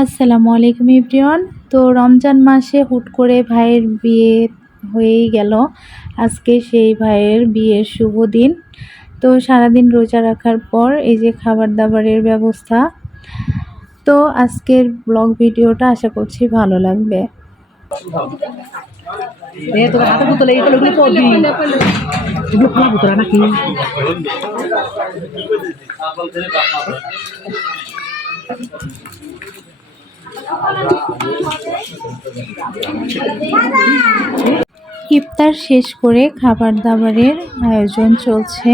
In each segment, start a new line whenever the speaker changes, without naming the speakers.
আসসালামু আলাইকুম ইব্রিয়ন। তো রমজান মাসে হুট করে ভাইয়ের বিয়ে হয়েই গেল। আজকে সেই ভাইয়ের বিয়ের শুভ দিন। তো সারাদিন রোজা রাখার পর এই যে খাবার দাবারের ব্যবস্থা। তো আজকের ব্লগ ভিডিওটা আশা করছি ভালো লাগবে। ইফতার শেষ করে খাবার দাবারের আয়োজন চলছে।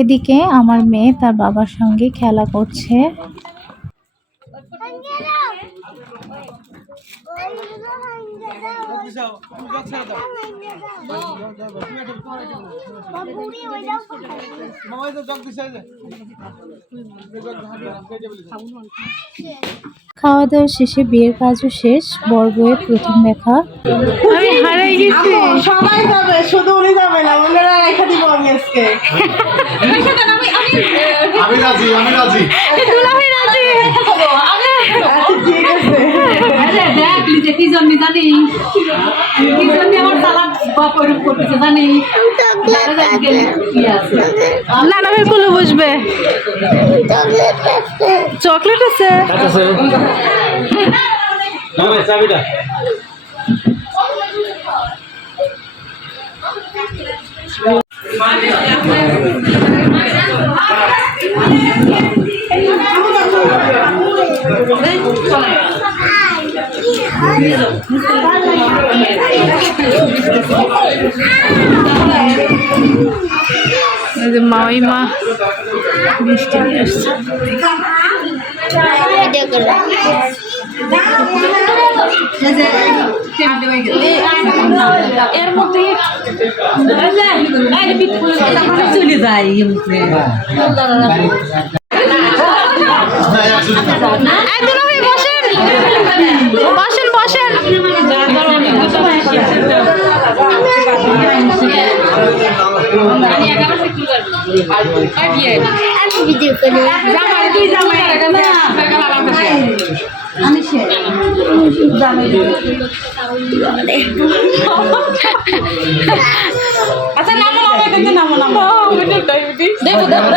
এদিকে আমার মেয়ে তার বাবার সঙ্গে খেলা করছে। খাওয়া দাওয়া শেষে বিয়ের কাজও শেষ বর বউয়ের প্রথম দেখা। আমি হারাই গেছি।
সবাই যাবে শুধু উনি যাবে না ওনারা রেখে দিব আমি আজকে।
আমি রাজি আমি রাজি।
আচ্ছা ঠিক আছে।
লিজে কি জন্য জানি? কি জন্য আমার সালাদ বাপ ওরকম করতেছে জানি? না
না ভাই কোলে বসবে। চকলেট আছে।
চাবিটা।
এই যে মাওই মা মিষ্টি নিয়ে আসছে।
এর মধ্যে চলে যায় আচ্ছা নামো নামো কিন্তু নামো নামো দেবো দেবো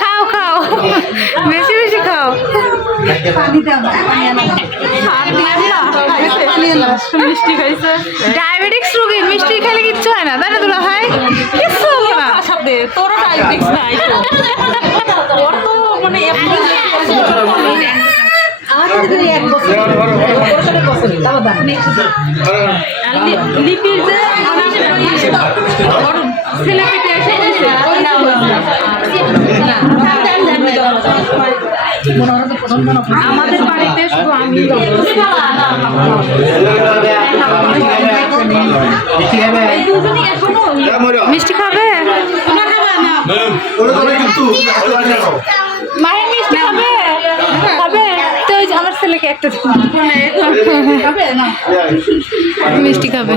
খাও খাও। বেশি বেশি খাও। মিষ্টি খাইছে। ডায়াবেটিক্স রোগী মিষ্টি খেলে কিচ্ছু হয় না? দুলা ভাই
তোরও ডায়াবেটিস নাই তো তোর তো মানে লিপির যে ছেলে পেটে এসে আমাদের বাড়িতে শুধু আমি এই এখনও
মিষ্টি খাবে
ওরা তবে কিন্তু
মায়ের মিষ্টি খাবে খাবে তো ওই যে আমার ছেলেকে একটা দিন। মিষ্টি খাবে।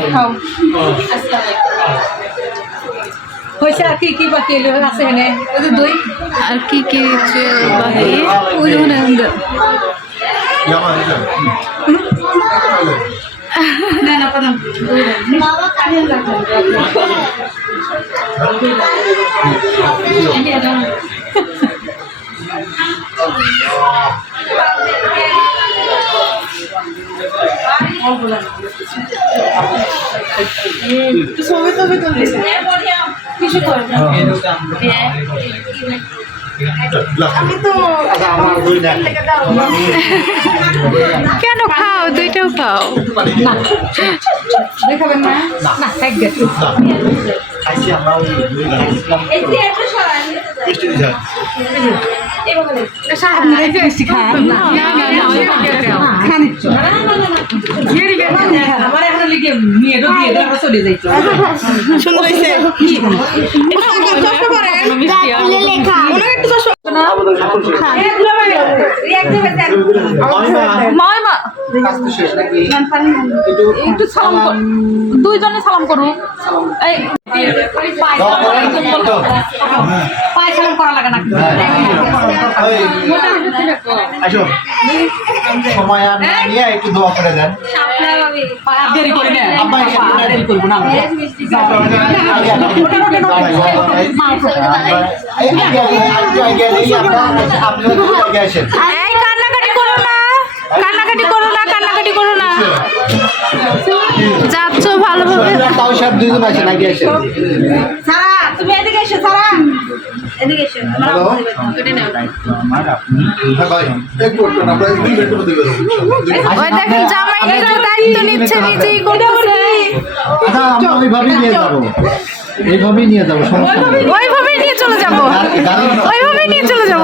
আর কি কি বাকি এলো? আছে
ছবি টবি তুলতেছে আমি তো
কেন খাও দুইটাও খাও
দেখাবেন না না
একটু
সালাম দুইজনে সালাম করো এই পায়ে সালাম করা লাগে না।
আসো। সময় আর না নিয়ে একটু দোয়া করে দেন।
দেরি করি না।
আব্বা এসে
পা আর দেরি করব না।
কান্নাকাটি করো না। কান্নাকাটি করো না কান্নাকাটি করো না। যাচ্ছ ভালোভাবে।
তাও সব দুজন আছে নাকি এসে
সারা তুমি এদিকে এসো সারা।
দেখেন জামাই নিজের দায়িত্ব নিচ্ছে নিজেই করতেছে।
আচ্ছা ওইভাবেই নিয়ে যাব। এইভাবেই নিয়ে যাব সমস্যা
ওইভাবেই নিয়ে চলে যাব ওইভাবেই নিয়ে চলে যাব।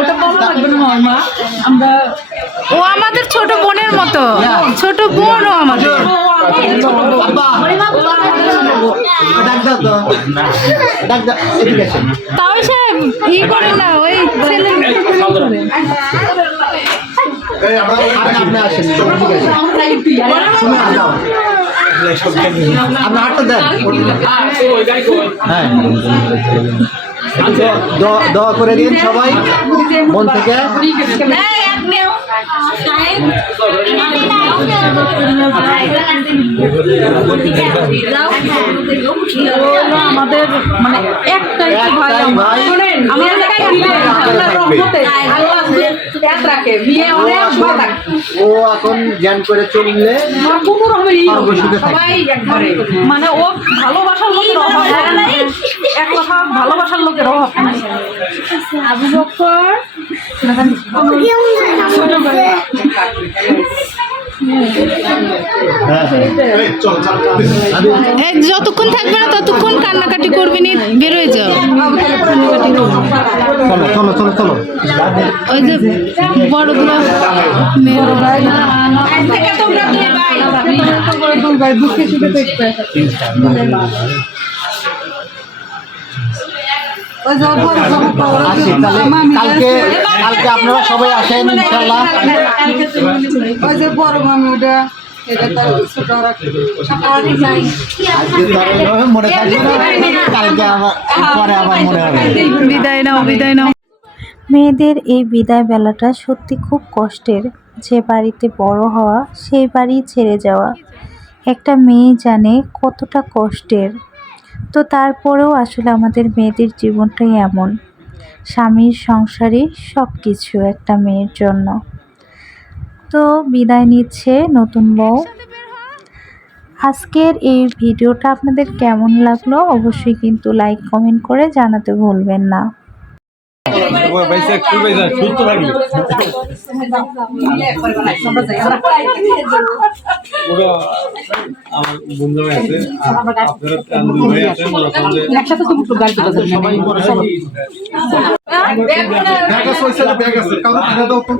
ওটা বলা লাগবে না মামা আমরা
ও আমাদের ছোট বোনের মতো। ছোট বোনও আমাদের।
ডাক দাও তো ডাক দাও এদিকে আসেন
তাও সে ই করে না ওই ছেলে
আপনি আসেন। আপনি দেন। হ্যাঁ। দোয়া দোয়া করে দিন সবাই মন থেকে।
আমাদের মানে একটাই ভাই
ও এখন জ্ঞান করে চললে
কোনো রকমের মানে ও ভালোবাসার লোকের এক কথা ভালোবাসার লোকের অভাব নাই।
হ্যাঁ
যতক্ষণ থাকবে না ততক্ষণ কান্নাকাটি করবি নি বেরোয় যাও
চলো চলো চলো চলো
ওই যে বড় দুলা মেয়ের
কালকে আপনারা সবাই আসেন
মেয়েদের এই বিদায় বেলাটা সত্যি খুব কষ্টের। যে বাড়িতে বড় হওয়া, সেই বাড়ি ছেড়ে যাওয়া। একটা মেয়ে জানে কতটা কষ্টের। তো তারপরেও আসলে আমাদের মেয়েদের জীবনটাই এমন। স্বামীর সংসারই সব কিছু একটা মেয়ের জন্য। তো বিদায় নিচ্ছে নতুন বউ। আজকের এই ভিডিওটা আপনাদের কেমন লাগল? অবশ্যই কিন্তু লাইক কমেন্ট করে জানাতে ভুলবেন না।
আমার বন্ধুরা আছে আর আপনারা দুই ভাই আছেন ওরকম যে
একসাথে তো মুখ গাড়ি
সবাই ব্যাগ আছে ব্যাগ আছে কারণ কিনে দাও তো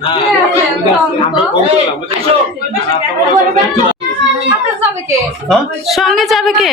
না আমরা ফোন করলাম
হ্যাঁ?
সঙ্গে যাবে কে?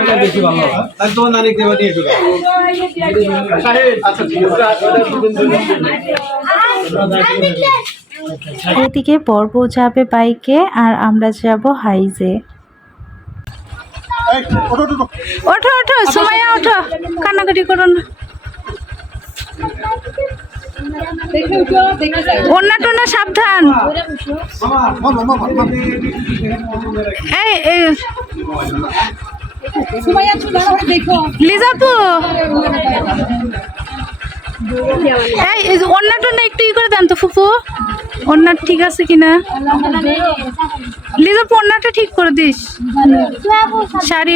বেশি ভালো হয়। তোমার নানি দেওয়া
আচ্ছা ঠিক আছে।
এদিকে বর্ব যাবে বাইকে আর আমরা যাব হাইজে।
ওঠো, ওঠো, সময়
ওঠো ওঠো কান্নাকাটি করো না। টোনা সাবধান। এই। লিজাপু এই এই যে ওন্না টোনা একটু ই করে দেন তো, ফুফু। ওন্না ঠিক আছে কিনা? লিজাপু ওন্নাটা ঠিক করে দিস। শাড়ি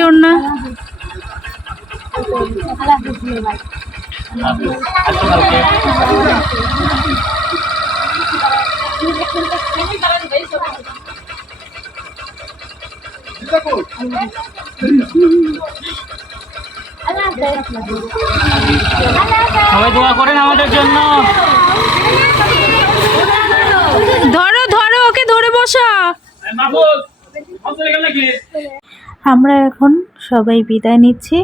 সবাই দোয়া করেন আমাদের জন্য
ধরো ধরো, ওকে ধরে বসা।
আমরা এখন সবাই বিদায় নিচ্ছি।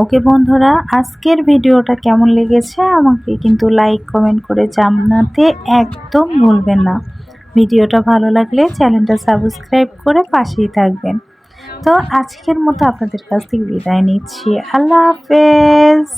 ওকে বন্ধুরা, আজকের ভিডিওটা কেমন লেগেছে আমাকে কিন্তু লাইক কমেন্ট করে জানাতে একদম ভুলবেন না। ভিডিওটা ভালো লাগলে চ্যানেলটা সাবস্ক্রাইব করে পাশেই থাকবেন। তো আজকের মতো আপনাদের কাছ থেকে বিদায় নিচ্ছি। আল্লাহ হাফেজ।